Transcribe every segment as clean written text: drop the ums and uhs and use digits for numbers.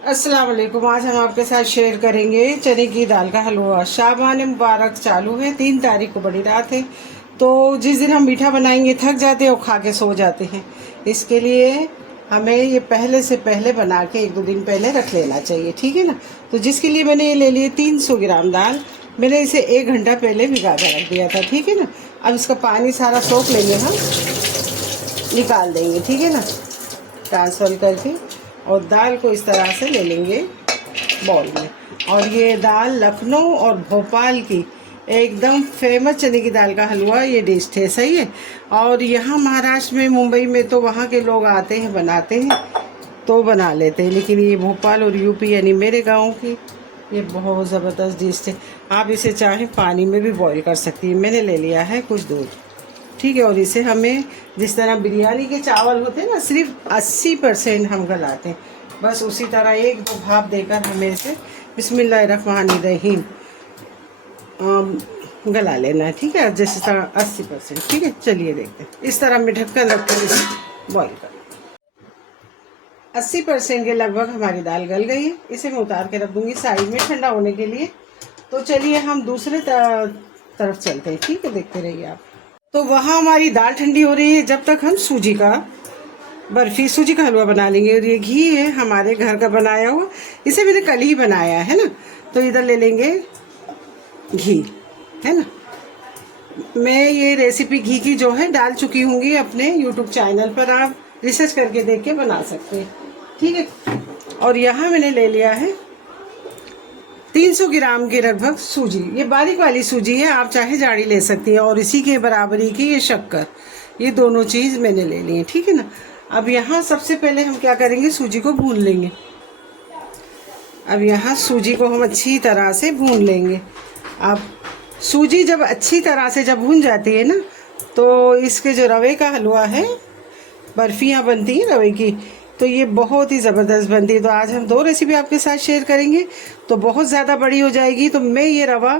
अस्सलाम वालेकुम। आज हम आपके साथ शेयर करेंगे चने की दाल का हलवा। शाबान मुबारक चालू है, 3 तारीख को बड़ी रात है। तो जिस दिन हम मीठा बनाएंगे थक जाते हैं और खा के सो जाते हैं। इसके लिए हमें ये पहले से पहले बना के 1-2 दिन पहले रख लेना चाहिए, ठीक है ना। तो जिसके लिए मैंने ये ले लिए 300 ग्राम दाल। मैंने इसे 1 घंटा पहले भिगा कर रख दिया था, ठीक है ना। अब इसका पानी सारा सोख लेंगे, हम निकाल देंगे, ठीक है ना, ट्रांसफ़र करके। और दाल को इस तरह से ले लेंगे बाउल में। और ये दाल लखनऊ और भोपाल की एकदम फेमस चने की दाल का हलवा ये डिश है, सही है। और यहाँ महाराष्ट्र में, मुंबई में तो वहाँ के लोग आते हैं, बनाते हैं तो बना लेते हैं, लेकिन ये भोपाल और यूपी यानी मेरे गांव की ये बहुत ज़बरदस्त डिश है। आप इसे चाहें पानी में भी बॉईल कर सकती हैं। मैंने ले लिया है कुछ दूध, ठीक है। और इसे हमें जिस तरह बिरयानी के चावल होते हैं ना, सिर्फ 80% हम गलाते हैं, बस उसी तरह 1-2 भाप देकर हमें इसे बिस्मिल्लाहिर्रहमानिर्रहीम गला लेना है, ठीक है। जैसे तरह 80%, ठीक है। चलिए देखते हैं। इस तरह में ढक्कन रखकर इसे बॉईल कर 80% के लगभग हमारी दाल गल गई है। इसे मैं उतार के रख दूंगी साइड में ठंडा होने के लिए। तो चलिए हम दूसरे तरफ चलते हैं, ठीक है। देखते रहिए आप। तो वहाँ हमारी दाल ठंडी हो रही है, जब तक हम सूजी का हलवा बना लेंगे। और ये घी है हमारे घर का बनाया हुआ, इसे मैंने कल ही बनाया है ना। तो इधर ले लेंगे घी, है ना। मैं ये रेसिपी घी की जो है डाल चुकी हूँगी अपने यूट्यूब चैनल पर, आप रिसर्च करके देख के बना सकते हैं, ठीक है। और यहाँ मैंने ले लिया है 300 ग्राम के लगभग सूजी। ये बारीक वाली सूजी है, आप चाहे जाड़ी ले सकती हैं। और इसी के बराबरी की ये शक्कर, ये दोनों चीज़ मैंने ले ली है, ठीक है ना। अब यहाँ सबसे पहले हम क्या करेंगे, सूजी को भून लेंगे। अब यहाँ सूजी को हम अच्छी तरह से भून लेंगे। अब सूजी जब अच्छी तरह से जब भून जाती है ना, तो इसके जो रवे का हलवा है, बर्फियाँ बनती हैं रवे की, तो ये बहुत ही ज़बरदस्त बनती है। तो आज हम 2 रेसिपी आपके साथ शेयर करेंगे। तो बहुत ज़्यादा बड़ी हो जाएगी, तो मैं ये रवा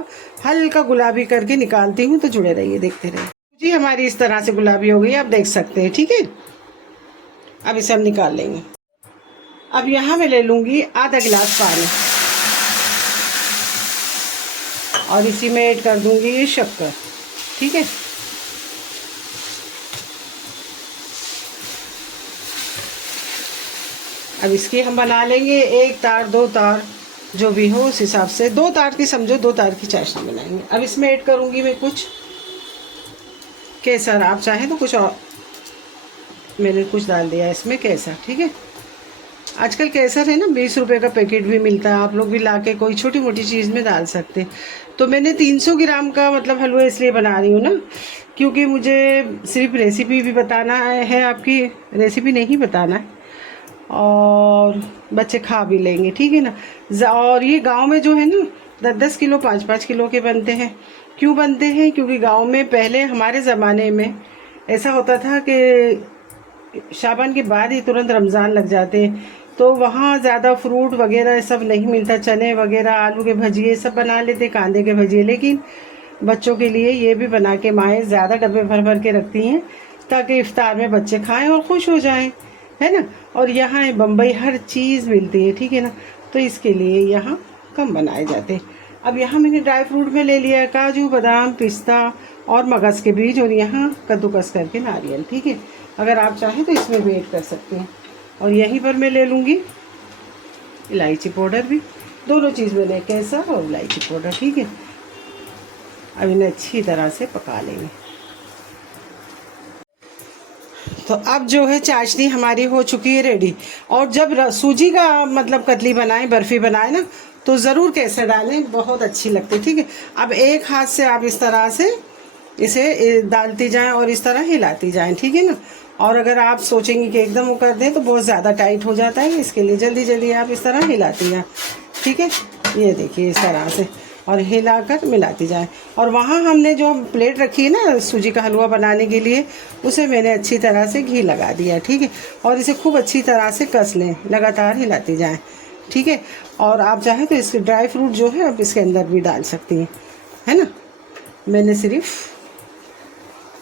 हल्का गुलाबी करके निकालती हूँ, तो जुड़े रहिए, देखते रहिए। जी हमारी इस तरह से गुलाबी हो गई, आप देख सकते हैं, ठीक है। अब इसे हम निकाल लेंगे। अब यहाँ मैं ले लूँगी आधा गिलास पानी और इसी में ऐड कर दूँगी ये शक्कर, ठीक है। अब इसकी हम बना लेंगे 1 तार 2 तार, जो भी हो उस हिसाब से। 2 तार की समझो, 2 तार की चाशनी बनाएंगे। अब इसमें ऐड करूँगी मैं कुछ केसर, आप चाहें तो कुछ और, मैंने कुछ डाल दिया इसमें केसर, ठीक है। आजकल केसर है ना, 20 रुपये का पैकेट भी मिलता है, आप लोग भी लाके कोई छोटी मोटी चीज़ में डाल सकते हैं। तो मैंने 300 ग्राम का मतलब हलवा इसलिए बना रही हूँ ना, क्योंकि मुझे सिर्फ रेसिपी भी बताना है, आपकी रेसिपी नहीं बताना है, और बच्चे खा भी लेंगे, ठीक है ना। और ये गांव में जो है ना 10-10 किलो 5-5 किलो के बनते हैं। क्यों बनते हैं? क्योंकि गांव में पहले हमारे ज़माने में ऐसा होता था कि शाबान के बाद ही तुरंत रमज़ान लग जाते हैं, तो वहाँ ज़्यादा फ्रूट वगैरह सब नहीं मिलता, चने वगैरह, आलू के भजिए सब बना लेते, कांदे के भजिए। लेकिन बच्चों के लिए ये भी बना के माएँ ज़्यादा डब्बे भर भर के रखती हैं, ताकि इफ्तार में बच्चे खाएँ और खुश हो जाएँ, है ना। और यहाँ बम्बई हर चीज़ मिलती है, ठीक है ना, तो इसके लिए यहाँ कम बनाए जाते हैं। अब यहाँ मैंने ड्राई फ्रूट में ले लिया काजू, बादाम, पिस्ता और मगज़ के बीज, और यहाँ कद्दूकस करके नारियल, ठीक है। अगर आप चाहें तो इसमें भी ऐड कर सकते हैं। और यहीं पर मैं ले लूँगी इलायची पाउडर भी, दोनों चीज़ मैंने, केसर और इलायची पाउडर, ठीक है। अब इन्हें अच्छी तरह से पका लेंगे। तो अब जो है चाशनी हमारी हो चुकी है रेडी। और जब सूजी का मतलब कतली बनाएं, बर्फ़ी बनाएं ना, तो ज़रूर केसर डालें, बहुत अच्छी लगती है, ठीक है। अब एक हाथ से आप इस तरह से इसे डालती जाएं और इस तरह हिलाती जाएं, ठीक है ना। और अगर आप सोचेंगे कि एकदम वो कर दें तो बहुत ज़्यादा टाइट हो जाता है, इसके लिए जल्दी जल्दी आप इस तरह हिलाती जाएं, ठीक है। ये देखिए इस तरह से, और हिलाकर मिलाती जाए। और वहाँ हमने जो प्लेट रखी है ना सूजी का हलवा बनाने के लिए, उसे मैंने अच्छी तरह से घी लगा दिया, ठीक है। और इसे खूब अच्छी तरह से कस लें, लगातार हिलाती जाएं, ठीक है। और आप चाहें तो इसके ड्राई फ्रूट जो है आप इसके अंदर भी डाल सकती हैं, है ना। मैंने सिर्फ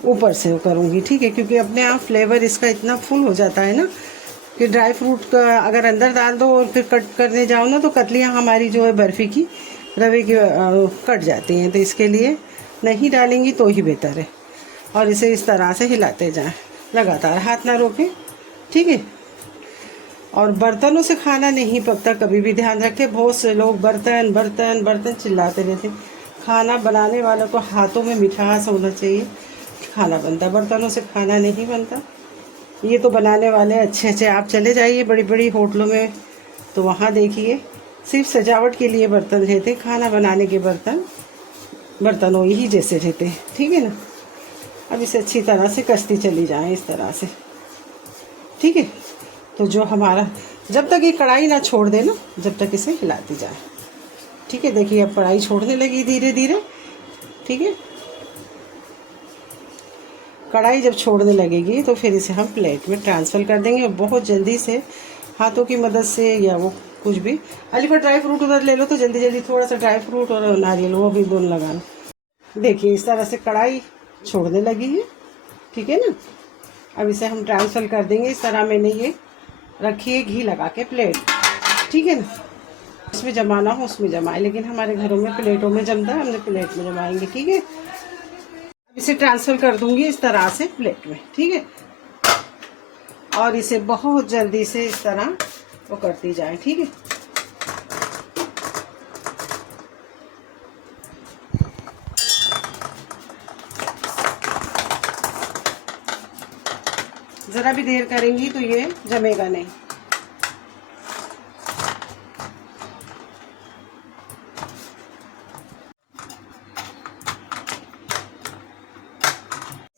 ऊपर से करूँगी, ठीक है, क्योंकि अपने आप फ्लेवर इसका इतना फुल हो जाता है ना, कि ड्राई फ्रूट का अगर अंदर डाल दो और फिर कट करने जाओ ना तो कतलियाँ हमारी जो है बर्फ़ी की रवे की कट जाती हैं। तो इसके लिए नहीं डालेंगी तो ही बेहतर है। और इसे इस तरह से हिलाते जाएं, लगातार, हाथ ना रोकें, ठीक है। और बर्तनों से खाना नहीं पकता, कभी भी ध्यान रखें। बहुत से लोग बर्तन बर्तन बर्तन चिल्लाते रहते। खाना बनाने वालों को हाथों में मिठास होना चाहिए, खाना बनता, बर्तनों से खाना नहीं बनता। ये तो बनाने वाले अच्छे अच्छे, आप चले जाइए बड़ी बड़ी होटलों में तो वहाँ देखिए सिर्फ सजावट के लिए बर्तन रहते, खाना बनाने के बर्तनों ही जैसे रहते, ठीक है ना। अब इसे अच्छी तरह से कसती चली जाए इस तरह से, ठीक है। तो जो हमारा, जब तक ये कढ़ाई ना छोड़ दे ना, जब तक इसे हिलाती जाए, ठीक है। देखिए अब कढ़ाई छोड़ने लगी धीरे धीरे, ठीक है। कढ़ाई जब छोड़ने लगेगी तो फिर इसे हम प्लेट में ट्रांसफ़र कर देंगे। और बहुत जल्दी से हाथों की मदद से या वो कुछ भी, अलीफा ड्राई फ्रूट उधर ले लो तो जल्दी जल्दी थोड़ा सा ड्राई फ्रूट और नारियल वो भी दोनों लगाना। देखिए इस तरह से कढ़ाई छोड़ने लगी है, ठीक है ना। अब इसे हम ट्रांसफ़र कर देंगे इस तरह। मैंने ये रखी है घी लगा के प्लेट, ठीक है ना। इसमें जमाना हो उसमें जमाए, लेकिन हमारे घरों में प्लेटों में जमता है, हमने प्लेट में जमाएंगे, ठीक है। अब इसे ट्रांसफ़र कर दूंगी इस तरह से प्लेट में, ठीक है। और इसे बहुत जल्दी से इस तरह वो करती जाए, ठीक है। ज़रा भी देर करेंगी तो ये जमेगा नहीं।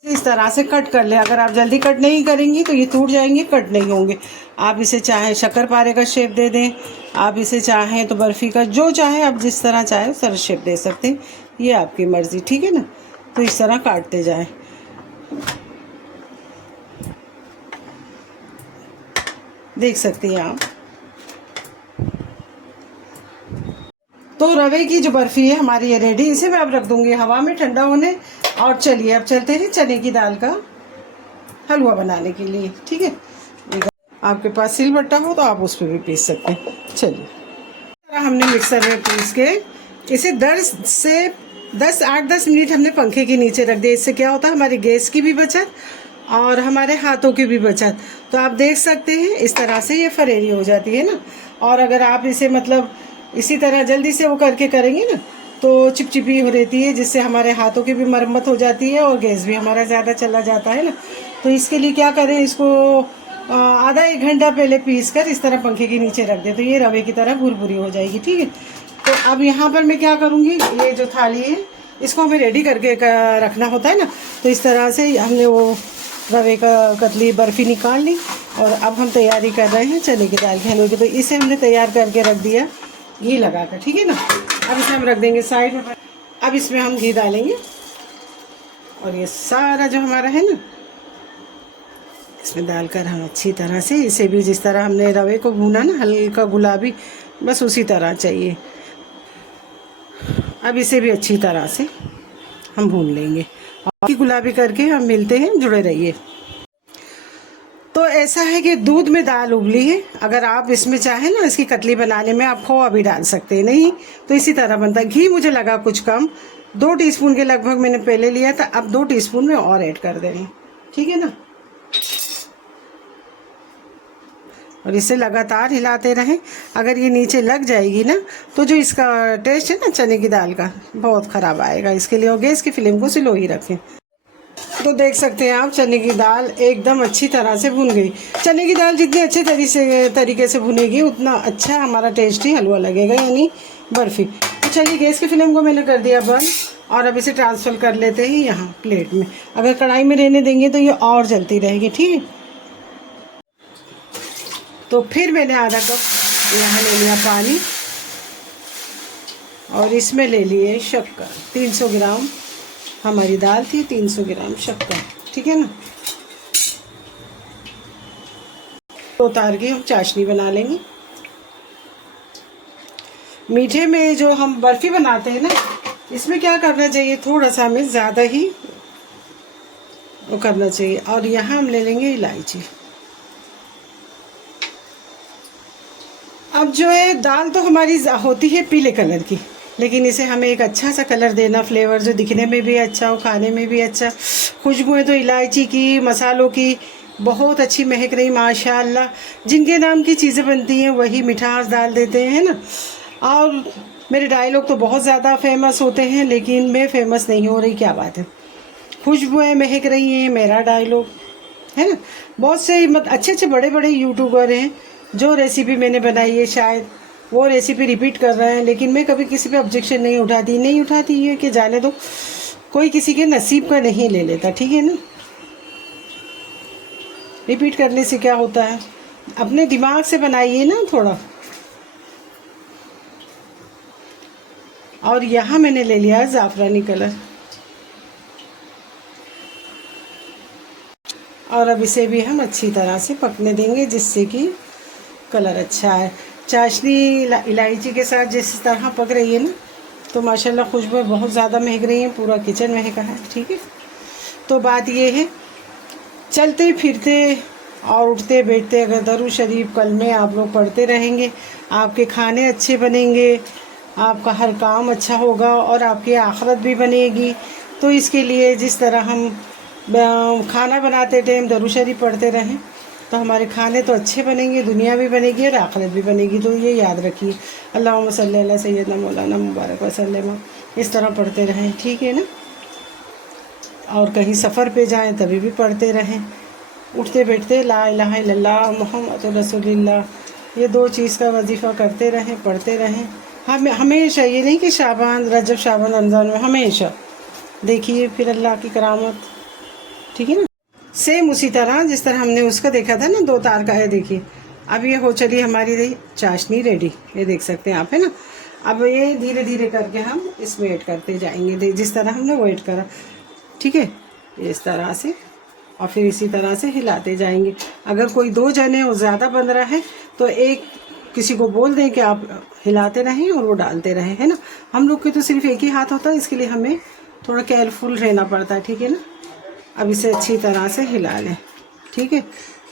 इस तरह से कट कर ले। अगर आप जल्दी कट नहीं करेंगी तो ये टूट जाएंगे, कट नहीं होंगे। आप इसे चाहें शक्करपारे का शेप दे दें, आप इसे चाहें तो बर्फ़ी का, जो चाहे आप जिस तरह चाहें उस तरह शेप दे सकते हैं, ये आपकी मर्ज़ी, ठीक है ना। तो इस तरह काटते जाएं, देख सकते हैं आप। तो रवे की जो बर्फ़ी है हमारी ये रेडी। इसे मैं अब रख दूंगी हवा में ठंडा होने। और चलिए अब चलते हैं चने की दाल का हलवा बनाने के लिए, ठीक है। आपके पास सिलबट्टा हो तो आप उस पर भी पीस सकते हैं। चलिए हमने मिक्सर में पीस के इसे 8-10 मिनट हमने पंखे के नीचे रख दिया। इससे क्या होता है, हमारी गैस की भी बचत और हमारे हाथों की भी बचत। तो आप देख सकते हैं इस तरह से ये फरेरी हो जाती है ना। और अगर आप इसे मतलब इसी तरह जल्दी से वो करके करेंगे ना तो चिपचिपी हो रहती है, जिससे हमारे हाथों की भी मरम्मत हो जाती है और गैस भी हमारा ज़्यादा चला जाता है ना। तो इसके लिए क्या करें, इसको आधा 1 घंटा पहले पीस कर इस तरह पंखे के नीचे रख दें तो ये रवे की तरह भुरभुरी हो जाएगी, ठीक है। तो अब यहाँ पर मैं क्या करूँगी, ये जो थाली है इसको हमें रेडी करके रखना होता है ना। तो इस तरह से हमने वो रवे का कतली बर्फ़ी निकाल ली और अब हम तैयारी कर रहे हैं चने की दाल के हलवे की। तो इसे हमने तैयार करके रख दिया घी लगाकर, ठीक है ना। अब इसे हम रख देंगे साइड में। अब इसमें हम घी डालेंगे और ये सारा जो हमारा है ना इसमें डालकर हम अच्छी तरह से इसे भी, जिस तरह हमने रवे को भूना ना हल्का गुलाबी, बस उसी तरह चाहिए। अब इसे भी अच्छी तरह से हम भून लेंगे और गुलाबी करके हम मिलते हैं, जुड़े रहिए। तो ऐसा है कि दूध में दाल उबली है। अगर आप इसमें चाहें ना इसकी कतली बनाने में आप खोआ भी डाल सकते हैं, नहीं तो इसी तरह बनता है। घी मुझे लगा कुछ कम, 2 टीस्पून के लगभग मैंने पहले लिया था, अब 2 टीस्पून में और ऐड कर दे रही हूँ, ठीक है ना। और इसे लगातार हिलाते रहें। अगर ये नीचे लग जाएगी ना तो जो इसका टेस्ट है ना चने की दाल का बहुत ख़राब आएगा। इसके लिए और गैस की फ्लेम को स्लो ही रखें। तो देख सकते हैं आप चने की दाल एकदम अच्छी तरह से भुन गई। चने की दाल जितनी अच्छे तरीके से भुनेगी उतना अच्छा हमारा टेस्टी हलवा लगेगा, यानी बर्फ़ी। तो चलिए गैस की फ्लेम को मैंने कर दिया बंद और अब इसे ट्रांसफ़र कर लेते हैं यहाँ प्लेट में। अगर कढ़ाई में रहने देंगे तो ये और जलती रहेगी, ठीक है। तो फिर मैंने आधा कप यहाँ ले लिया पानी और इसमें ले लिए शक्कर। 300 ग्राम हमारी दाल थी, 300 ग्राम शक्कर, ठीक है ना। तो उतार के हम चाशनी बना लेंगे। मीठे में जो हम बर्फ़ी बनाते हैं ना इसमें क्या करना चाहिए, थोड़ा सा हमें ज़्यादा ही वो करना चाहिए। और यहाँ हम ले लेंगे इलायची, अब जो है दाल तो हमारी होती है पीले कलर की, लेकिन इसे हमें एक अच्छा सा कलर देना, फ्लेवर जो दिखने में भी अच्छा हो, खाने में भी अच्छा। खुशबुएं तो इलायची की, मसालों की बहुत अच्छी महक रही माशाल्लाह। जिनके नाम की चीज़ें बनती हैं वही मिठास डाल देते हैं ना। और मेरे डायलॉग तो बहुत ज़्यादा फेमस होते हैं, लेकिन मैं फेमस नहीं हो रही, क्या बात है। खुशबुएं महक रही हैं, मेरा डायलॉग है ना। बहुत से अच्छे अच्छे बड़े बड़े यूट्यूबर हैं जो रेसिपी मैंने बनाई है, शायद वो रेसिपी रिपीट कर रहे हैं, लेकिन मैं कभी किसी पे ऑब्जेक्शन नहीं उठाती है कि जाने दो, कोई किसी के नसीब का नहीं ले लेता, ठीक है ना। रिपीट करने से क्या होता है, अपने दिमाग से बनाइए ना थोड़ा। और यहाँ मैंने ले लिया ज़ाफ़रानी कलर, और अब इसे भी हम अच्छी तरह से पकने देंगे जिससे कि कलर अच्छा है। चाशनी इलायची के साथ जिस तरह पक रही है ना, तो माशाल्लाह खुशबू बहुत ज़्यादा महक रही है, पूरा किचन महका है, ठीक है। तो बात ये है, चलते फिरते और उठते बैठते अगर दरूद शरीफ कलमे आप लोग पढ़ते रहेंगे, आपके खाने अच्छे बनेंगे, आपका हर काम अच्छा होगा और आपकी आखिरत भी बनेगी। तो इसके लिए जिस तरह हम खाना बनाते टाइम दरूद शरीफ पढ़ते रहें तो हमारे खाने तो अच्छे बनेंगे, दुनिया भी बनेगी और आखिरत भी बनेगी। तो ये याद रखिए, अल्लाहुम्मा सल्ली अला सय्यदना मौलाना मुबारक वसल्लम, इस तरह पढ़ते रहें, ठीक है ना। और कहीं सफ़र पे जाएं तभी भी पढ़ते रहें, उठते बैठते ला इलाहा इल्लल्लाह मुहम्मदुर रसूलुल्लाह, ये 2 चीज़ का वजीफ़ा करते रहें, पढ़ते रहें। हमेशा, ये नहीं कि शाबान, रजब, शाबान, रमज़ान में, हमेशा देखिए फिर अल्लाह की करामत, ठीक है ना। सेम उसी तरह जिस तरह हमने उसका देखा था ना 2 तार का है, देखिए अब ये हो चली हमारी चाशनी रेडी, ये देख सकते हैं आप, है ना। अब ये धीरे धीरे करके हम इसमें ऐड करते जाएंगे, जिस तरह हमने वो ऐड करा, ठीक है, इस तरह से। और फिर इसी तरह से हिलाते जाएंगे। अगर कोई 2 जने और ज़्यादा बन रहा है तो एक किसी को बोल दें कि आप हिलाते रहें और वो डालते रहें, है ना। हम लोग के तो सिर्फ एक ही हाथ होता है, इसके लिए हमें थोड़ा केयरफुल रहना पड़ता है, ठीक है ना। अब इसे अच्छी तरह से हिला लें, ठीक है,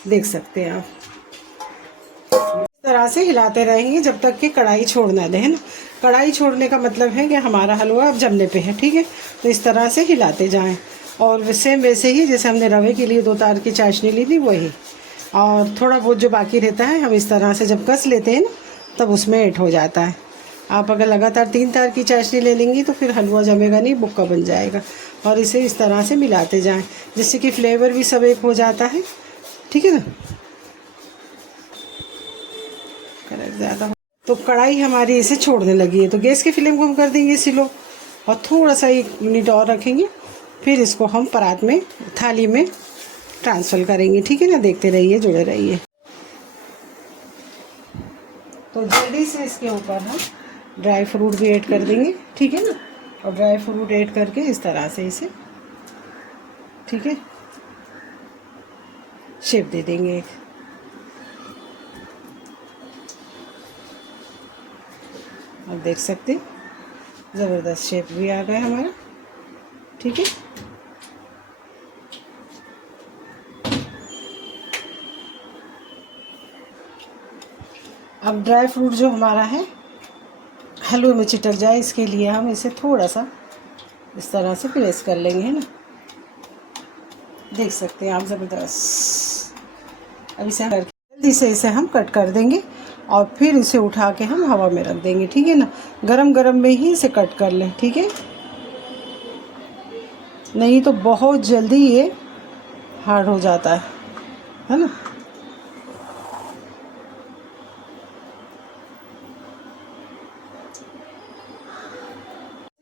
देख सकते हैं आप। इस तरह से हिलाते रहेंगे जब तक कि कढ़ाई छोड़ ना दे, है ना। कढ़ाई छोड़ने का मतलब है कि हमारा हलवा अब जमने पे है, ठीक है। तो इस तरह से हिलाते जाएं। और वैसे ही जैसे हमने रवे के लिए 2 तार की चाशनी ली थी वही, और थोड़ा बहुत जो बाकी रहता है हम इस तरह से जब कस लेते हैं ना तब उसमें ऐड हो जाता है। आप अगर लगातार 3 तार की चाशनी ले लेंगी तो फिर हलवा जमेगा नहीं, बुक्का बन जाएगा। और इसे इस तरह से मिलाते जाएं जिससे कि फ्लेवर भी सब एक हो जाता है, ठीक है ना। कलर ज़्यादा तो कढ़ाई हमारी इसे छोड़ने लगी है, तो गैस की फ्लेम को हम कर देंगे स्लो, और थोड़ा सा 1 मिनट और रखेंगे, फिर इसको हम परात में, थाली में ट्रांसफ़र करेंगे, ठीक है ना। देखते रहिए, जुड़े रहिए। तो जल्दी से इसके ऊपर हम ड्राई फ्रूट भी ऐड कर देंगे, ठीक है ना। और ड्राई फ्रूट ऐड करके इस तरह से इसे, ठीक है, शेप दे देंगे एक। और देख सकते हैं ज़बरदस्त शेप भी आ गया हमारा, ठीक है। अब ड्राई फ्रूट जो हमारा है हलवे में चिटक जाए, इसके लिए हम इसे थोड़ा सा इस तरह से प्रेस कर लेंगे, है ना। देख सकते हैं आप, ज़बरदस्त। अब इसे जल्दी से इसे हम कट कर देंगे और फिर इसे उठा के हम हवा में रख देंगे, ठीक है ना। गरम गरम में ही इसे कट कर लें, ठीक है, नहीं तो बहुत जल्दी ये हार्ड हो जाता है ना।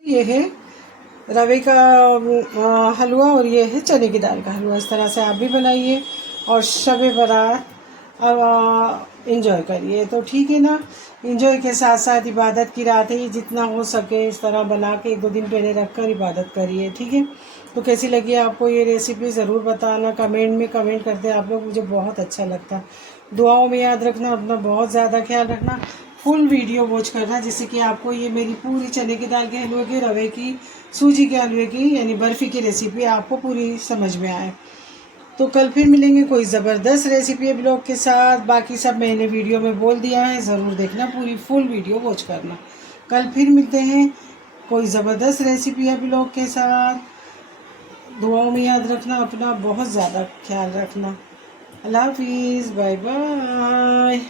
ये है रवे का हलवा और ये है चने की दाल का हलवा। इस तरह से आप भी बनाइए और शब बारात इंजॉय करिए, तो ठीक है ना। इंजॉय के साथ साथ इबादत की रात है, जितना हो सके इस तरह बना के 1-2 दिन पहले रख कर इबादत करिए, ठीक है। तो कैसी लगी आपको ये रेसिपी ज़रूर बताना, कमेंट में कमेंट करते आप लोग, मुझे बहुत अच्छा लगता है। दुआओं में याद रखना, अपना बहुत ज़्यादा ख्याल रखना। फुल वीडियो वॉच करना जिससे कि आपको ये मेरी पूरी चने की दाल के हलवे की, रवे की, सूजी के हलवे की यानी बर्फ़ी की रेसिपी आपको पूरी समझ में आए। तो कल फिर मिलेंगे कोई ज़बरदस्त रेसिपी ब्लॉग के साथ। बाकी सब मैंने वीडियो में बोल दिया है, ज़रूर देखना, पूरी फुल वीडियो वॉच करना। कल फिर मिलते हैं कोई ज़बरदस्त रेसिपी है ब्लॉग के साथ। दुआओं में याद रखना, अपना बहुत ज़्यादा ख्याल रखना। अल्लाह हाफिज़, बाय बाय।